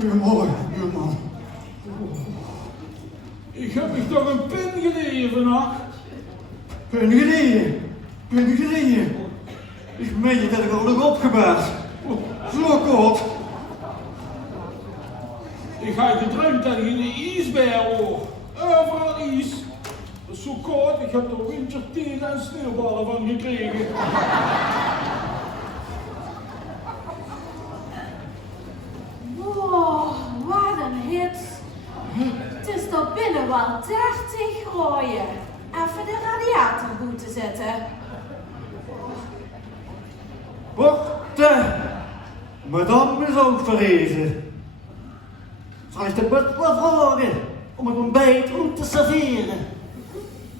Goedemorgen, buurman. Ik heb me toch een pin geleden vannacht. Pin geleden. Ik meen je dat ik al nog opgebeld. Zo kort. Ik had gedroomd dat ik in de ijsbeer hoor. Overal ijs. Dat is zo koud, ik heb er wintertenen en sneeuwballen van gekregen. Wow, wat een hit. Het is toch binnen wel 30 graden. Even de radiator goed te zetten. Bontje, madame is ook verrezen. Zal ik de butler vragen om het ontbijt goed te serveren?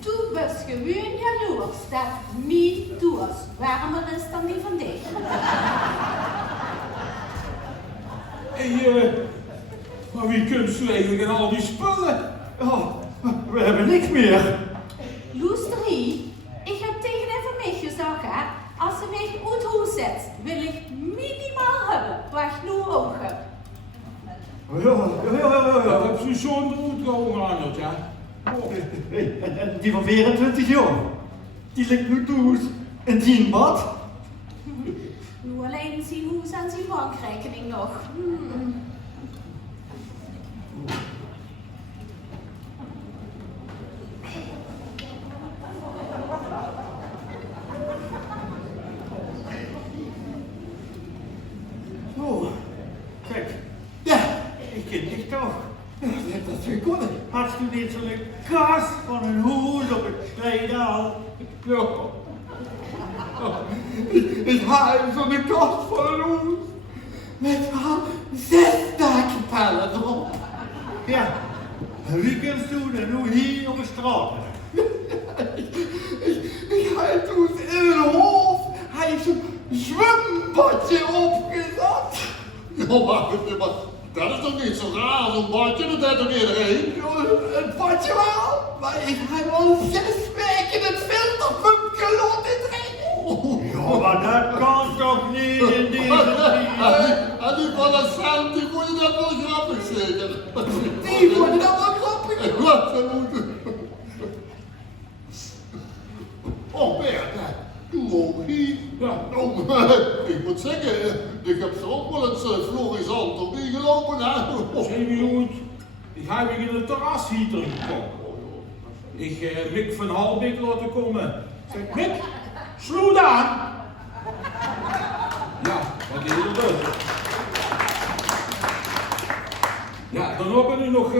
Toen was gewoon jaloers dat mijn toers warmer is dan die van dich. Maar wie kunt u eigenlijk in al die spullen? Ja, we hebben niks meer. Loesterie, ik heb tegen de van mij gezegd, hè, als ze mij uit huis zet, wil ik minimaal hebben wat ik nu ook heb. Ja. Dat heb u zo'n roet gehoord, ja? En die van 24 jaar, die ligt nu toe in 10 bad. Nu alleen zien hoe ze aan zijn bankrekening nog. Oh, kijk. Ja, ik ken dich toch. Dat vind ik goed. Had u niet zo'n kast van een hoes op het strijdaal? Ja. Ik heb zo'n kast van een hoed. Met al 6 dakpellen erop. Ja, en wie kunt u er nu hier op de straat? Ik heb toen in een hoofd, hij heeft zo'n zwembadje opgezet. Ja, maar dat is toch niet zo raar, zo'n badje, dat heeft toch iedereen? Het badje wel, maar ik heb al 6 weken het filterpumpje laten drinken. Ja, maar dat kan toch niet in deze tijd? En die van een cent, die vond je dat wel grappig zeker? Die worden dan wel grappig. Wat ze moeten. Oh, Bert, logie. Ja. Oh, ik moet zeggen, ik heb ze ook wel eens florissant op ingelopen, hè? Zeg me goed, ik heb in een terrashieter gekocht. Ik Mick van Halbeek laten komen. Zeg, Mick, sloeg aan. Ja, wat is er dus? Ja, dan ben ik nog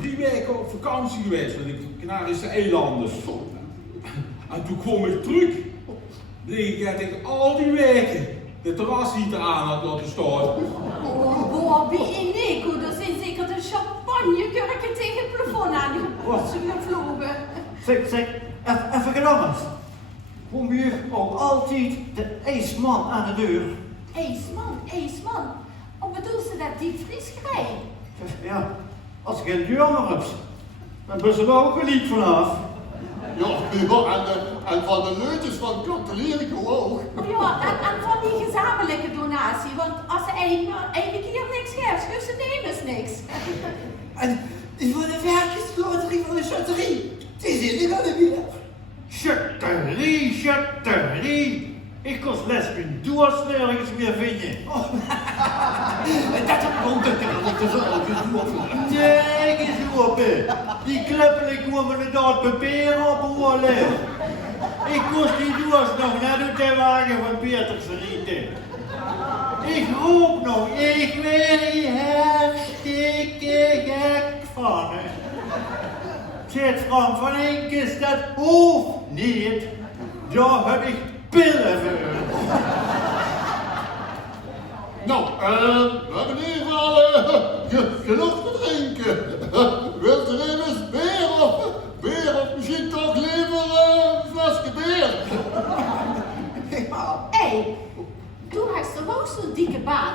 3 weken op vakantie geweest met de Canarische eilanden. En toen kwam ik terug. Bleek dat ik al die weken de terrashieter aan had laten staan. Oh, Bobby en Nico, dat zijn zeker de champagnekurken tegen het plafond aangevlogen. Zeg, even gedans. Kom hier ook altijd de ijsman aan de deur? IJsman. Of bedoel ze dat diepvriesgerij? Ja, als ik geen deur heb, dan ben ze er ook een lied vanaf. Ja, en van de leutjes van Katholieke ook. Ja, en van die gezamenlijke donatie, want als ze ene keer niks geeft, ze nemen ze niks. En die van de werkjesloterie van de chatterie, die zit hier aan de bier. Chatterie. Ik kost les mijn doors nergens meer vinden. Oh, dat komt ook niet te zorgen. Nee, is open. Die kleppen komen inderdaad papier ophalen. Ik kost die doors nog naar de wagen van Peter verrieten. Ik roep nog, ik ben hier hartstikke gek van. Zegt Frank van Enkes, dat hoeft niet. Daar heb ik pillen voor. Nou, we hebben in ieder geval genoeg te drinken. Wilt er een eens beer of misschien toch liever een flesje beer? Hé, toen had ze ook zo'n dikke baan.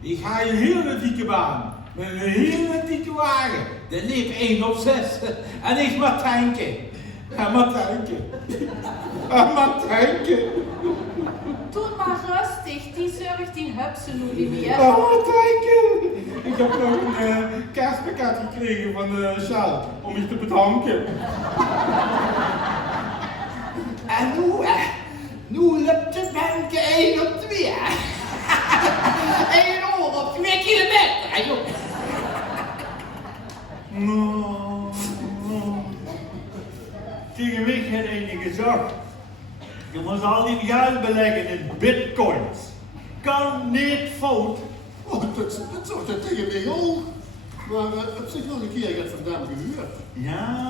Ik ga een hele dikke baan. Met een hele dikke wagen. Er liep 1 op 6. En ik maar tanken. En maar tanken. Doe maar rustig, die zorg die heb ze nu niet meer. Oh, tanken. Ik Ik heb nog een kerstpakket gekregen van Hael om je te bedanken. En nu loopt de bank 1 op 2. 1 uur op 2 kilometer, hè, joh. Tegen mij heeft hij gezegd, je moet al die geld beleggen in bitcoins. Kan niet fout. Oh, dat zegt hij tegen mij ook. Maar op zich nog een keer, ik heb van hem gehuurd. Ja,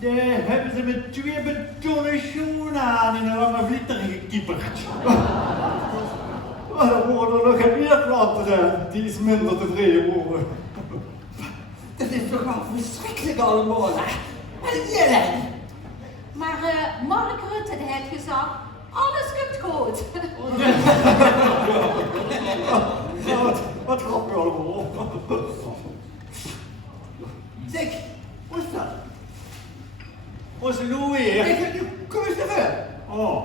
daar hebben ze met 2 betonnen schoenen aan in een lange vlieter gekieperd. Maar dan worden er nog geen meer klanten die iets minder tevreden worden. Dat is toch wel verschrikkelijk allemaal, hè? En jij? Maar Mark Rutte die heeft gezegd, alles komt goed. Wat grappig allemaal. Zeg, wat is dat? Wat is er nou weer? Kom eens even. Oh,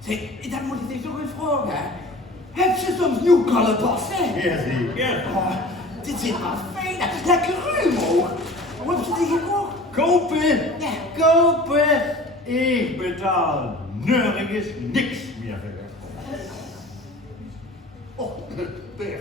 Zeg, dan moet ik je toch eens vragen. Heb je soms nieuw kalebassen? ja zeker. Oh, dit zit wel fijn, hè? Lekker ruim ook. Wat heb je die gekocht? Kopen, Ja. kopen. Ik betaal nergens niks meer voor. Oh, Per,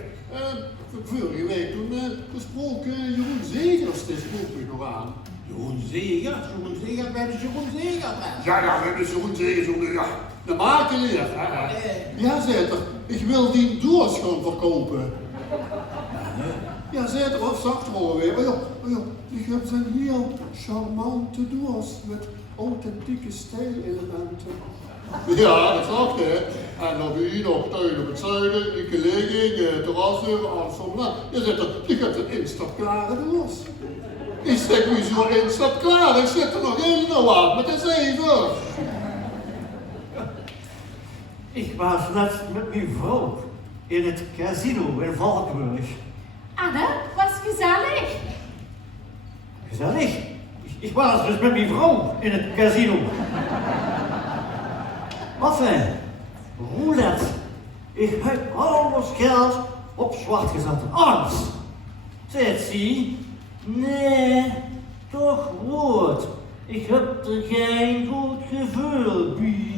vorige week toen gesproken Jeroen Zegers, die sprook me nog aan. Jeroen Zegers, we hebben Jeroen Zegers. Ja, we hebben Jeroen Zegers, ja, de makelaar. Ja, zei er, ik wil die doos gaan verkopen. Ja, zei er, wat zag er alweer? Oh ja, ik heb een heel charmante doos met authentieke stijlelementen. Ja, dat zag je. En dan ben je nog tuin op het zuiden, die ligging, terrassen, Amsterdam. Je zegt er, ik heb een instapklare doos. Ik zeg, wie zo instapklaar? Ik zit er nog helemaal aan, maar het is even. Ik was net met mijn vrouw in het casino in Valkenburg. Anne, was gezellig. Gezellig. Ik was dus met mijn vrouw in het casino. Enfin, roulette. Ik heb alles geld op zwart gezet. Alles. Zegt ze, nee, toch rood. Ik heb er geen goed gevoel bij.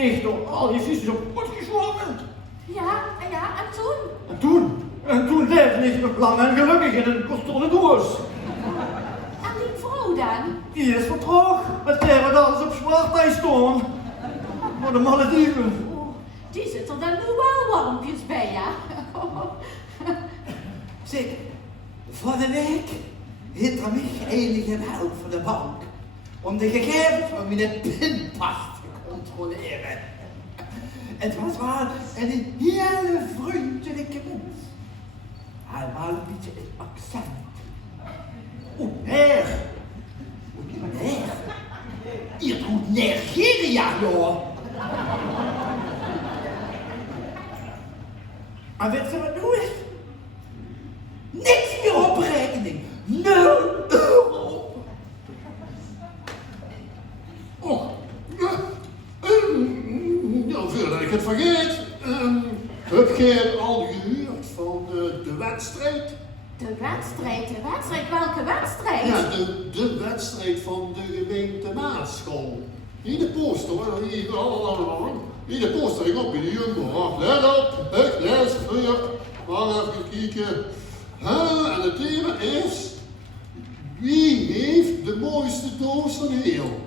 Ik door al die visjes op pot gezwommen. Ja, en toen? En toen leefde ik nog lang en gelukkig in een kartonnen doos. En die vrouw dan? Die is vertrokken. Het leven dat alles op zwart bij stond. Maar de Malediven. Oh, die zit er dan nu wel warmpjes bij, ja? Zeg, van de week heeft er mij enige hulp van de bank om de gegevens van mijn pinpas te controleren. Het was wel een hele vriendelijke mens. Hij had een beetje een accent. Heer! Heer! Hier doet Nigeria, joh! En weet je wat nu is? Niks meer op rekening! 0 euro! Oh, ja. Ja, voordat ik het vergeet. Heb jij al gehuurd van de wedstrijd? De wedstrijd? Welke wedstrijd? Ja, de wedstrijd van de gemeente Maaschool. Hier de poster, hoor. Hier de poster ging op in de Jumbo. Let op, ik lees voor. Maar even kijken. En het thema is: wie heeft de mooiste doos van heel?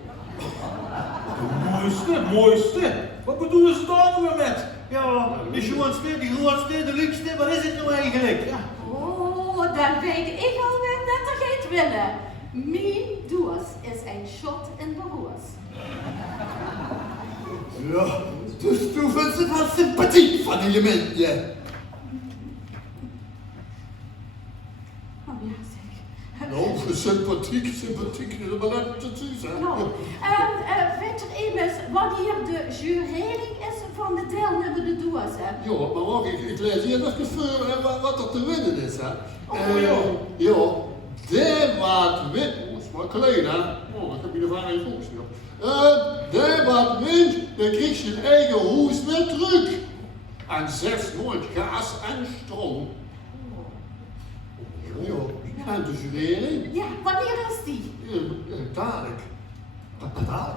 Mooiste? Wat bedoelen ze daar nou weer met? Ja, de schoonste, de grootste, de leukste, wat is het nou eigenlijk? Ja. Oh, dan weet ik alweer dat er gaat willen. Mijn doos is een shot in de roos. Ja, dus toen vindt ze wel sympathiek van een gemeente. Oh ja, zeg. Nou, sympathiek, dat maar net te zijn. Nou, weet er immers wanneer de jurering is van de deelnemende dozen? Ja, maar wacht, ik lees hier even voor wat er te winnen is. Hè. Ja. Ja, de wat wint, dat is maar klein hè. Oh, dat heb je er vaak in volgens de wat wint, dan krijg je je eigen huis weer terug. En 6 nooit gas en stroom. Jo, en de studering? Ja, wanneer is die? Dadelijk.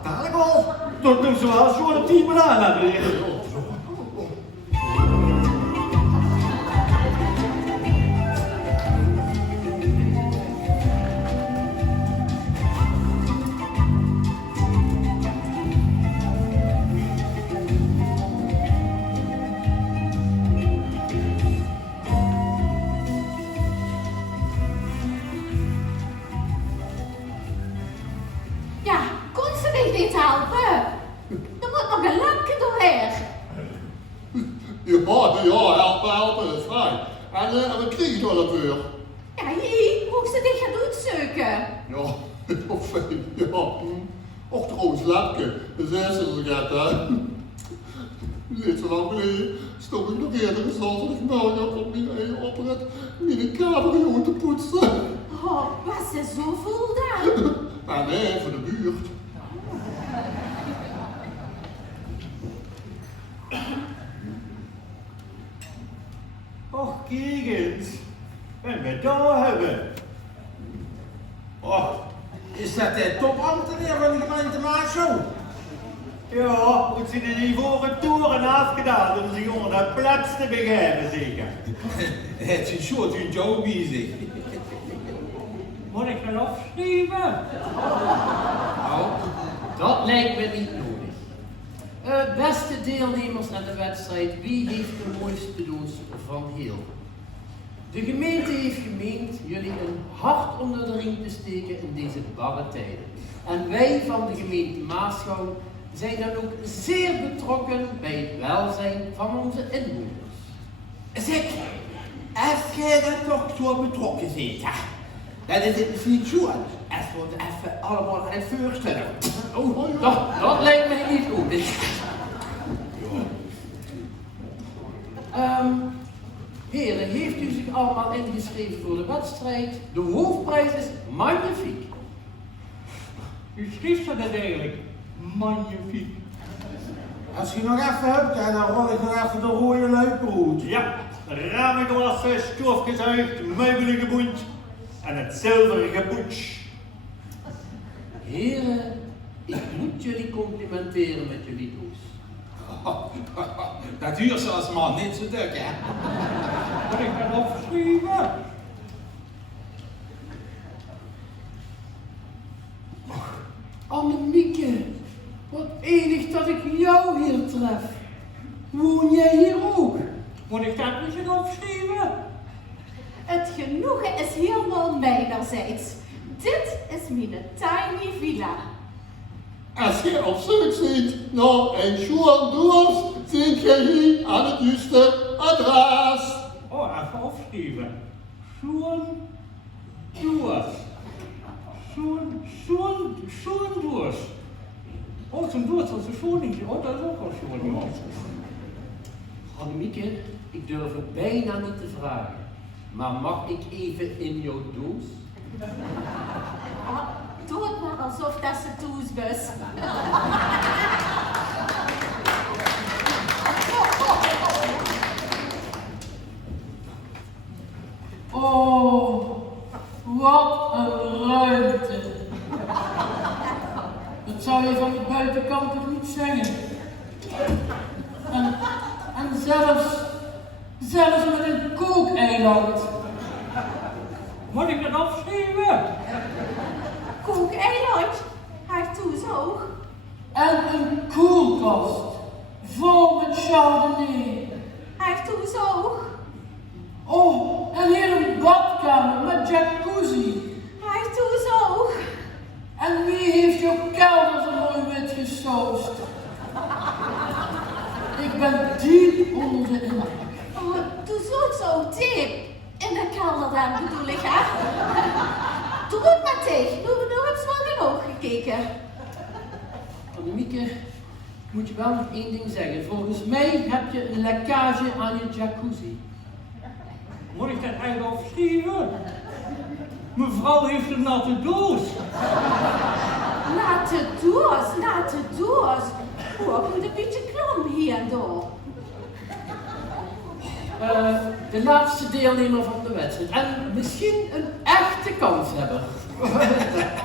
Dadelijk al. Dat doen ze wel zo'n 10 minuten aan weer. Ja, kon ze mij niet helpen? Er moet nog een lampje doorheen. Ja, helpen, dat is fijn. En wat krijg je door dat weer? Ja, hier, hoe ze dit gaan uitzoeken. Ja, of fijn, ja. Och, trouwens, lapje. Dat is eerst als ik het, hè. Niet zo lang geleden stond ik nog eerder gezond dat ik melk had op mijn eigen oprit in een cabrio te poetsen. Oh, was ze zo voldaan? Maar nee, voor de buurt. Och, kijk eens. Wat we daar hebben. Oh, is dat de topambtenaar van de gemeente Maarschot? Ja, moet ze er niet voor een toren afgedaan om zich onder dat plaats te begeven, zeker. Het is een soort een job bezig. Moet ik dat opschrijven? Nou, dat lijkt me niet nodig. Beste deelnemers aan de wedstrijd, wie heeft de mooiste doos van Hael? De gemeente heeft gemeend jullie een hart onder de riem te steken in deze barre tijden. En wij van de gemeente Maarschot zijn dan ook zeer betrokken bij het welzijn van onze inwoners. Zeg, als jij daar toch zo betrokken bent, hè, dan is het misschien zo als we ons even allemaal aan het voorstellen. Oh, dat lijkt me niet goed. Heren, heeft u zich allemaal ingeschreven voor de wedstrijd? De hoofdprijs is magnifiek. U schrijft ze dat eigenlijk? Magnifiek. Als je nog even hebt, dan rol ik nog even de rode luiproet. Ja, ramenglassen, stofgezuigd, meubelen Bontje en het zilveren poets. Heren, ik moet jullie complimenteren met jullie doos. Dat duurt zoals man niet zo druk, hè? Moet ik dat opschrijven? Annemieke, wat enig dat ik jou hier tref. Woon jij hier ook? Moet ik dat misschien opschrijven? Het genoegen is helemaal mijnerzijds. Dit is mijn tiny villa. Als je op zoek ziet naar een schoon doos, zit je hier aan het juiste adres. Oh, even opschrijven. Zo'n doos. Zo'n doos. Oh, zo'n doos als een zooningje. Oh, dat is ook wel zo'n doos. Annemieke, ik durf het bijna niet te vragen. Maar mag ik even in jouw doos? Ah, doe het maar alsof dat ze toesbus. Oh, wat een ruimte. Dat zou je van de buitenkant toch niet zeggen. En zelfs met een kookeiland. Moet ik dat opschrijven? Kookeiland, hij toezoog. En een koelkast vol met chardonnay. Hij toezoog. Oh, en hier een badkamer met jacuzzi. Hij toezoog. En wie heeft jouw kelder zo mooi wit gesoust? Ik ben diep onder de indruk. Oh, toezoog zo diep. In de kelder dan bedoel ik, hè? Doe het maar tegen. Nu heb ze wel genoeg gekeken. Annemieke, ik moet je wel nog één ding zeggen. Volgens mij heb je een lekkage aan je jacuzzi. Moet ik dat eigenlijk opschrijven? Mevrouw heeft een natte doos. Laat de doos. Oh, ik moet een beetje klam hier en daar. de laatste deelnemer van de wedstrijd. En misschien een echte kanshebber.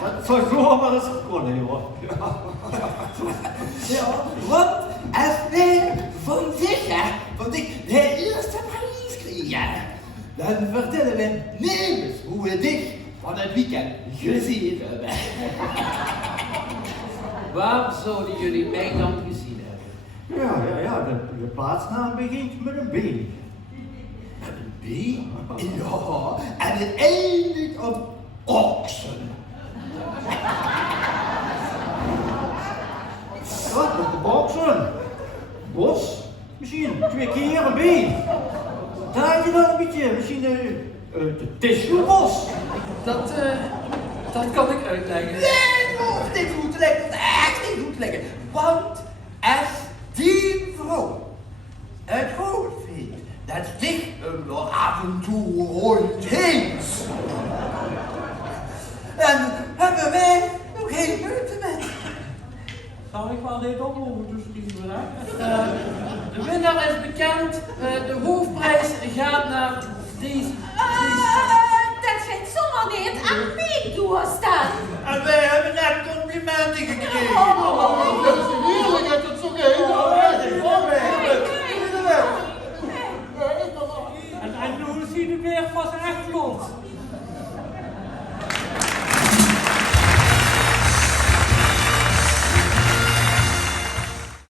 Dat zou zomaar eens kunnen, hoor. Ja, want als wij van zeggen, want ik de eerste prijs kreeg, dan vertellen we nevens hoe we dich van het weekend gezien hebben. Waar zouden jullie mij dan gezien hebben? Ja, de plaatsnaam begint met een B. Met een B? Ja, en het eindigt op oksen. Wat, met de boksen? Bos? Misschien 2 keer een B. Draai je dan een beetje, misschien de tissuebos. Dat kan ik uitleggen. Nee, dat hoeft niet goed te leggen, dat is echt niet goed te leggen. Want als die vrouw het goed vindt dat zich er af en toe rondheen, dan hebben wij nog geen moeite met. Zal ik wel dit oplopen toesturen, hè? De winnaar is bekend. De hoofdprijs gaat naar deze. Dat zijn zomaar niet aan mij doorstaan. En wij hebben net complimenten gekregen. Dat is heerlijk dat het zo En nu zie je weer vast echt los.